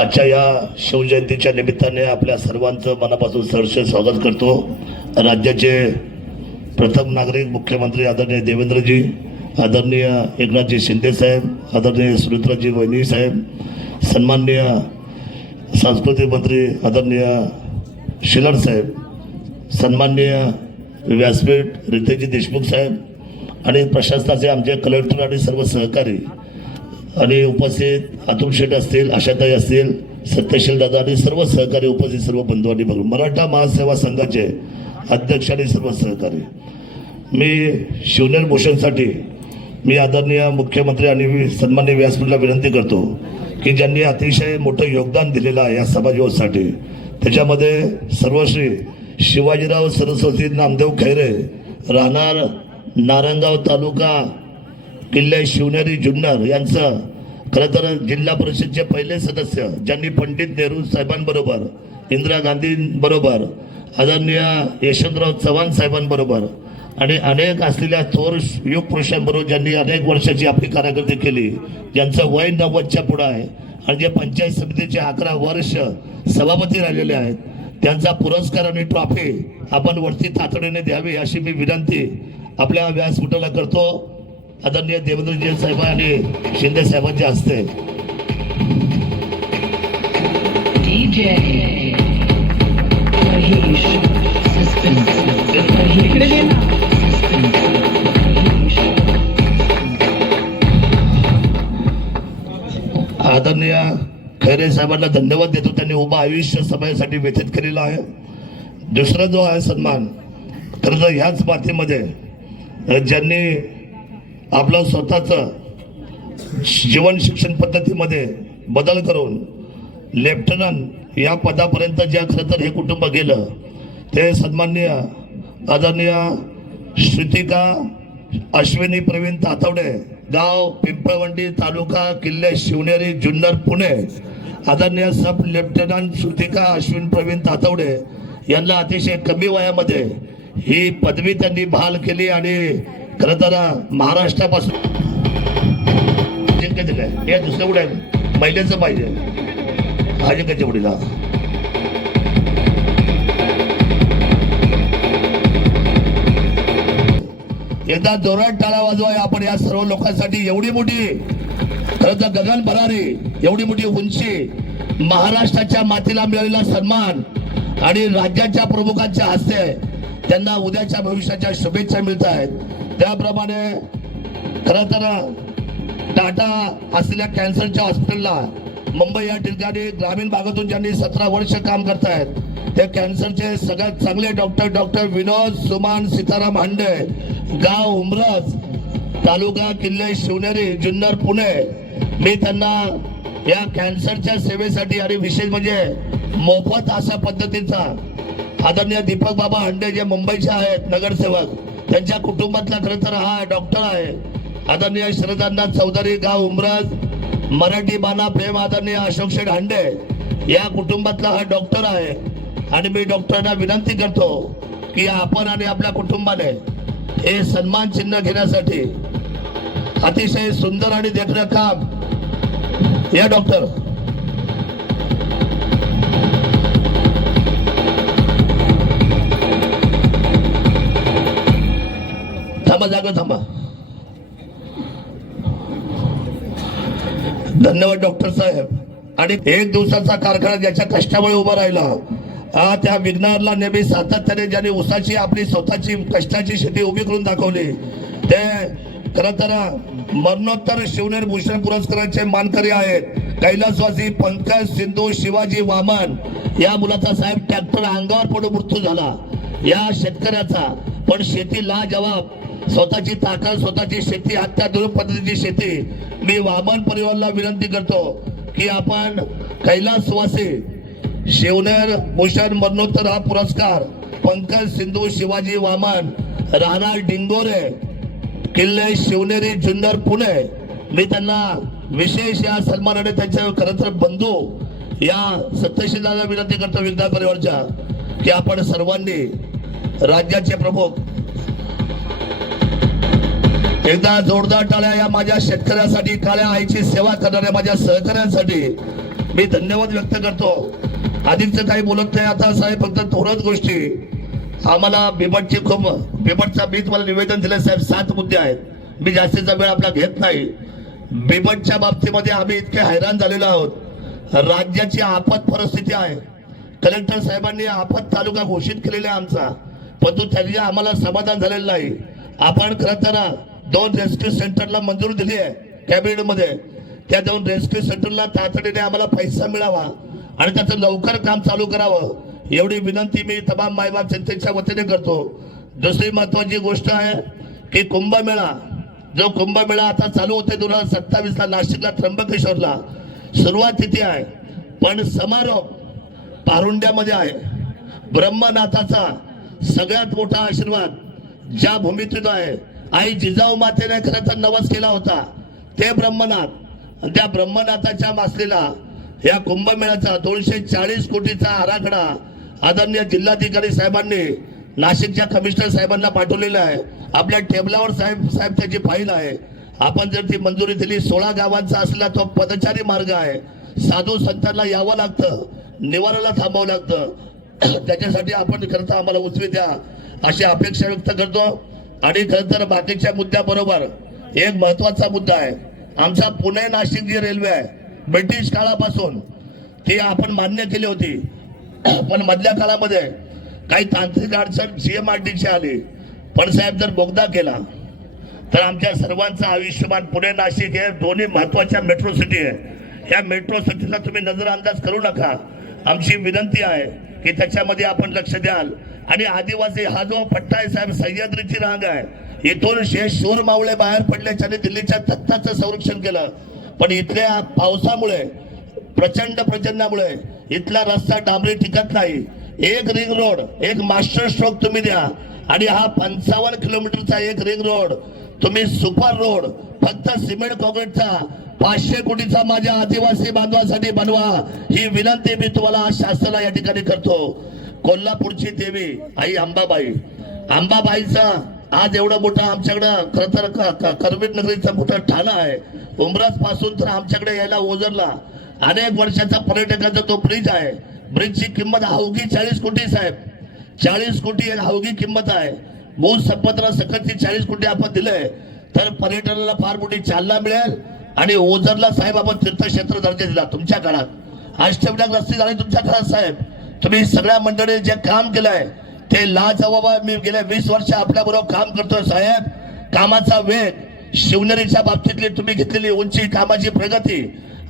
आजच्या या शिवजयंतीच्या निमित्ताने आपल्या सर्वांचं मनापासून सहर्ष स्वागत करतो। राज्याचे प्रथम नागरिक मुख्यमंत्री आदरणीय देवेंद्रजी, आदरणीय एकनाथजी शिंदे साहेब, आदरणीय सुमित्राजी वहिनी साहेब, सन्माननीय सांस्कृतिक मंत्री आदरणीय शिलर साहेब, सन्माननीय व्यासपीठ रितेशजी देशमुख साहेब आणि प्रशासनाचे आमचे कलेक्टर आणि सर्व सहकारी आणि उपस्थित अतुल शेठ असतील, आशाताई असतील, सत्यशील दादा आणि सर्व सहकारी उपस्थित सर्व बंधू आणि भगिनी, मराठा महासेवा संघाचे अध्यक्ष आणि सर्व सहकारी, मी शिवनेर भूषणसाठी मी आदरणीय मुख्यमंत्री आणि सन्माननीय व्यासपीठला विनंती करतो की ज्यांनी अतिशय मोठं योगदान दिलेलं आहे या समाजसाठी, त्याच्यामध्ये सर्वश्री शिवाजीराव सरस्वती नामदेव खैरे, राहणार नारायणगाव तालुका, किल्ले शिवनेरी जुन्नर यांचं खरं तर जिल्हा परिषदचे पहिले सदस्य, ज्यांनी पंडित नेहरू साहेबांबरोबर, इंदिरा गांधींबरोबर, आदरणीय यशवंतराव चव्हाण साहेबांबरोबर आणि अनेक असलेल्या थोर युग पुरुषांबरोबर ज्यांनी अनेक वर्षाची आपली कारकिर्दी केली, ज्यांचं वय 90च्या पुढं आहे आणि जे पंचायत समितीचे 11 वर्ष सभापती राहिलेले आहेत, त्यांचा पुरस्कार आणि ट्रॉफी आपण वरती तातडीने द्यावी अशी मी विनंती आपल्या व्यासपीठाला करतो। आदरणीय देवेंद्रजी साहेब आणि शिंदे साहेबांच्या हस्ते आदरणीय खैरे साहेबांना धन्यवाद देतो, त्यांनी उभं आयुष्य समाजासाठी व्यतीत केलेलं आहे। दुसरा जो आहे सन्मान, खरं तर ह्याच मातीमध्ये ज्यांनी आपलं स्वतःचं जीवन शिक्षण पद्धतीमध्ये बदल करून लेफ्टनंट या पदापर्यंत ज्या खरं तर हे कुटुंब गेलं, ते सन्माननीय आदरणीय श्रुतिका अश्विनी प्रवीण तातवडे, गाव पिंपळवंडी, तालुका किल्ले शिवनेरी जुन्नर पुणे, आदरणीय सब लेफ्टनंट श्रुतिका अश्विन प्रवीण तातवडे यांना अतिशय कमी वयामध्ये ही पदवी त्यांनी बहाल केली आणि खरं तर महाराष्ट्रापासून दिलंय। हे दुसरं कुठे आहे, महिलेचं पाहिजे अजिंक्यच्या पुढीला एकदा जोरात टाळा वाजवाय आपण या सर्व लोकांसाठी। एवढी मोठी खरं तर गगन भरारी, एवढी मोठी उंची, महाराष्ट्राच्या मातीला मिळालेला सन्मान आणि राज्याच्या प्रमुखांच्या हस्ते त्यांना उद्याच्या भविष्याच्या शुभेच्छा मिळत आहेत। त्याप्रमाणे खरं तर टाटा असलेल्या कॅन्सरच्या हॉस्पिटलला मुंबई या ठिकाणी ग्रामीण भागातून ज्यांनी 17 वर्ष काम करतायत, ते कॅन्सरचे सगळ्यात चांगले डॉक्टर विनोद सुमान सीताराम हांडे, गाव उमरज, तालुका किल्ले शिवनेरी जुन्नर पुणे, मी त्यांना या कॅन्सरच्या सेवेसाठी आणि विशेष म्हणजे मोफत अशा पद्धतीचा आदरणीय दीपक बाबा हांडे जे मुंबईचे आहेत नगरसेवक, त्यांच्या कुटुंबातला खरं तर हा डॉक्टर आहे। आदरणीय शरदांना चौधरी, गाव उमरज, मराठी बाणा प्रेम, आदरणीय अशोक शेठ हांडे या कुटुंबातला हा डॉक्टर आहे। आणि मी डॉक्टरांना विनंती करतो की आपण आणि आपल्या कुटुंबाने हे सन्मान चिन्ह घेण्यासाठी अतिशय सुंदर आणि देखणं काम या डॉक्टर थांबा, जागा थांबा। धन्यवाद डॉक्टर साहेब। आणि एक दिवसाचा कारखाना ज्याच्या कष्टामुळे उभा राहिला, त्या विघ्नहरला नेहमी सातत्याने ज्यांनी ऊसाची आपली स्वतःची कष्टाची शेती उभी करून दाखवली, ते खरं तर मरणोत्तर शिवनेर भूषण पुरस्काराचे मानकरी आहेत कैलासवासी पंकज सिंधू शिवाजी वामन। या मुलाचा साहेब ट्रॅक्टर अंगावर पडून मृत्यू झाला या शेतकऱ्याचा, पण शेती लाजवाब, स्वतःची ताकद, स्वतःची शेती, अत्याधुनिक पद्धतीची शेती। मी वामन परिवाराला विनंती करतो की आपण कैलासवासी शिवनेर भूषण मरणोत्तर हा पुरस्कार पंकज सिंधू शिवाजी वामन, राहणार डिंगोरे, किल्ले शिवनेरी जुन्नर पुणे, मी त्यांना विशेष या सन्मानाने त्यांच्या खरं तर बंधू या सत्यशीलाला विनंती करतो विघ्न परिवारच्या की आपण सर्वांनी राज्याचे प्रमुख एकदा जोरदार टाळ्या या माझ्या शेतकऱ्यांसाठी, काळ्या आईची सेवा करणाऱ्या माझ्या सहकाऱ्यांसाठी। मी धन्यवाद व्यक्त करतो. अधिकचं काही बोलत नाही आता साहेब, फक्त थोडंच गोष्टी. आम्हाला बिबटचा मी तुम्हाला निवेदन दिलं साहेब, 7 मुद्दे आहेत. मी जास्तीचा वेळ आपला घेत नाही. बिबटच्या बाबतीमध्ये आम्ही इतके हैराण झालेलो आहोत. राज्याची आपत परिस्थिती आहे. कलेक्टर साहेबांनी आपत तालुका घोषित केलेला आहे आमचा, परंतु त्याचे आम्हाला समाधान झालेलं नाही. आपण खरं तर 2 रेस्क्यू सेंटरला मंजुरी दिली आहे कॅबिनेटमध्ये. त्या 2 रेस्क्यू सेंटरला तातडीने आम्हाला पैसा मिळावा आणि त्याचं लवकर काम चालू करावं, एवढी विनंती मी तमाम मायबाप जनतेच्या वतीने करतो. दुसरी महत्वाची गोष्ट आहे की कुंभमेळा, जो कुंभमेळा आता चालू होते 2027ला नाशिकला त्र्यंबकेश्वरला सुरुवात तिथे आहे, पण समारोप पारुंड्यामध्ये आहे. ब्रह्मनाथाचा सगळ्यात मोठा आशीर्वाद ज्या भूमीतून आहे, आई जिजाऊ मातेने खरं तर नवस केला होता ते ब्रह्मनाथ. त्या ब्रह्मनाथाच्या मासलीला या कुंभमेळ्याचा 240 कोटीचा आराखडा आदरणीय जिल्हाधिकारी साहेबांनी नाशिकच्या कमिशनर साहेबांना पाठवलेला आहे. आपल्या टेबलावर साहेब त्याची फाईल आहे. आपण जर ती मंजुरी दिली, 16 गावांचा असलेला तो पदचारी मार्ग आहे. साधू संतांना यावं लागतं, निवाराला थांबावं लागतं. त्याच्यासाठी आपण खरं तर आम्हाला उचवी द्या अशी अपेक्षा व्यक्त करतो. आणि खरं तर बाकीच्या मुद्द्याबरोबर एक महत्वाचा मुद्दा आहे. आमचा पुणे नाशिक जी रेल्वे आहे, ब्रिटिश काळापासून ती आपण मान्य केली होती, पण मधल्या काळामध्ये काही तांत्रिक अडचण CMRTची आली. पण साहेब जर बोगदा केला तर आमच्या सर्वांचं आयुष्यमान पुणे नाशिक हे दोन्ही महत्वाच्या मेट्रो सिटी आहे. या मेट्रो सिटीला तुम्ही नजरअंदाज करू नका. आमची विनंती आहे की त्याच्यामध्ये आपण लक्ष द्याल. आणि आदिवासी हा जो पट्टा आहे साहेब, सह्याद्रीची रांग आहे, इथून शूर मावळे बाहेर पडल्याच्याने दिल्लीच्या तख्ताचं संरक्षण केलं. पण इथल्या पावसामुळे प्रचंड पर्जन्यामुळे इथला रस्ता डांबरी टिकत नाही. एक रिंग रोड, एक मास्टर स्ट्रोक तुम्ही द्या आणि हा 55 किलोमीटरचा एक रिंग रोड तुम्ही सुपर रोड फक्त सिमेंट कॉन्क्रीटचा 500 कोटीचा माझ्या आदिवासी बांधवासाठी बनवा, ही विनंती मी तुम्हाला आज शासनाला या ठिकाणी करतो. कोल्हापूरची देवी आई अंबाबाईचा आज एवढं मोठं आमच्याकडं खरं तर करवीर नगरीचं मोठं ठाणं आहे. उमरस पासून तर आमच्याकडे यायला ओझरला अनेक वर्षाचा पर्यटकाचा तो ब्रिज आहे. ब्रिजची किंमत अवघी 40 कोटी साहेब, 40 कोटी एक अवघी किंमत आहे. मूळ संपत्र सकटची 40 कोटी आपण दिले तर पर्यटनाला फार मोठी चालना मिळेल. आणि ओझरला साहेब आपण तीर्थक्षेत्र दर्जा दिला तुमच्या काळात. अष्टविनायक रस्ते झाले तुमच्या काळात साहेब. तुम्ही सगळ्या मंडळी जे काम केलंय ते लाजवाब आहे. मी गेल्या 20 वर्ष आपल्या बरोबर काम करतोय साहेब. कामाचा वेग, शिवनेरीच्या बाबतीतली तुम्ही घेतलेली उंची, कामाची प्रगती,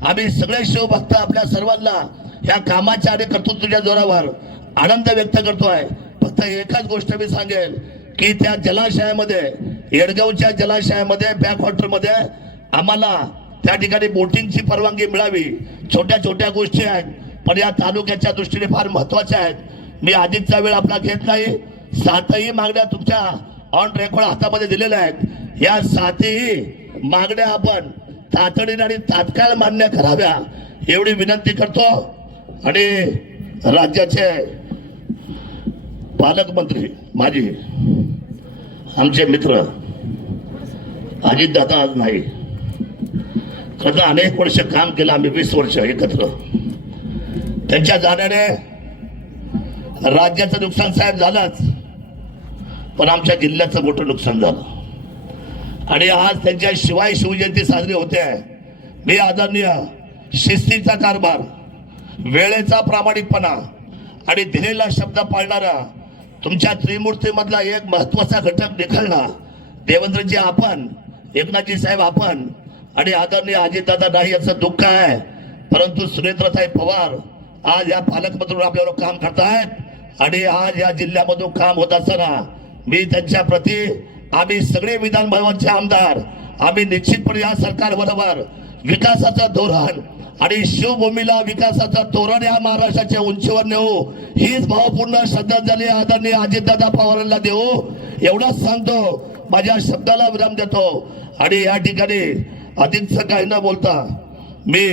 आम्ही सगळे शिवभक्त आपल्या सर्वांना या कामाच्या आणि कर्तृत्वाच्या जोरावर आनंद व्यक्त करतोय. फक्त एकच गोष्ट मी सांगेल की त्या जलाशयामध्ये, येडगावच्या जलाशयामध्ये, बॅकवॉटरमध्ये आम्हाला त्या ठिकाणी बोटिंगची परवानगी मिळावी. छोट्या छोट्या गोष्टी आहेत पण या तालुक्याच्या दृष्टीने फार महत्वाच्या आहेत. मी आधीचा वेळ आपला घेत नाही. 7ही मागण्या तुमच्या ऑन रेकॉर्ड हातामध्ये दिलेल्या आहेत. या 7ही मागण्या आपण तातडीने आणि तात्काळ मान्य कराव्या एवढी विनंती करतो. आणि राज्याचे पालकमंत्री माझे आमचे मित्र अजितदादा आज नाही, खरं अनेक वर्ष काम केलं आम्ही, 20 वर्ष एकत्र. त्यांच्या जाण्याने राज्याचं नुकसान साहेब झालंच, पण आमच्या जिल्ह्याचं मोठं नुकसान झालं. आणि आज त्यांच्या शिवाय शिवजयंती साजरी होते. मी आदरणीय शिस्तीचा कारभार, वेळेचा प्रामाणिकपणा आणि दिलेला शब्द पाळणारा तुमच्या त्रिमूर्तीमधला एक महत्वाचा घटक निखळला देवेंद्रजी आपण, एकनाथजी साहेब आपण आणि आदरणीय अजितदादा नाही याचं दुःख आहे. परंतु सुरेंद्रताई पवार आज या पालकमंत्र्यांवर आपल्यावर काम करतायत आणि आज या जिल्ह्यामधून काम होत असताना मी त्यांच्या प्रती, आम्ही सगळे विधान भवनचे आमदार, आम्ही निश्चितपणे या सरकार बरोबर विकासाचं धोरण आणि शिवभूमीला विकासाचं तोरण या महाराष्ट्राच्या उंचीवर नेऊ, हीच भावपूर्ण श्रद्धांजली आदरणीय अजितदादा पवारांना देऊ एवढंच सांगतो. माझ्या शब्दाला विराम देतो आणि या ठिकाणी अधिकचं काही न बोलता मी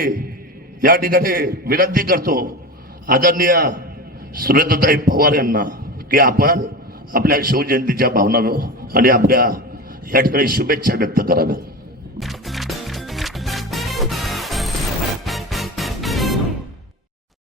या ठिकाणी विनंती करतो आदरणीय सुरेंद्रताई पवार यांना की आपण आपल्या शिवजयंतीच्या भावना आणि आपल्या या ठिकाणी शुभेच्छा व्यक्त कराव्या.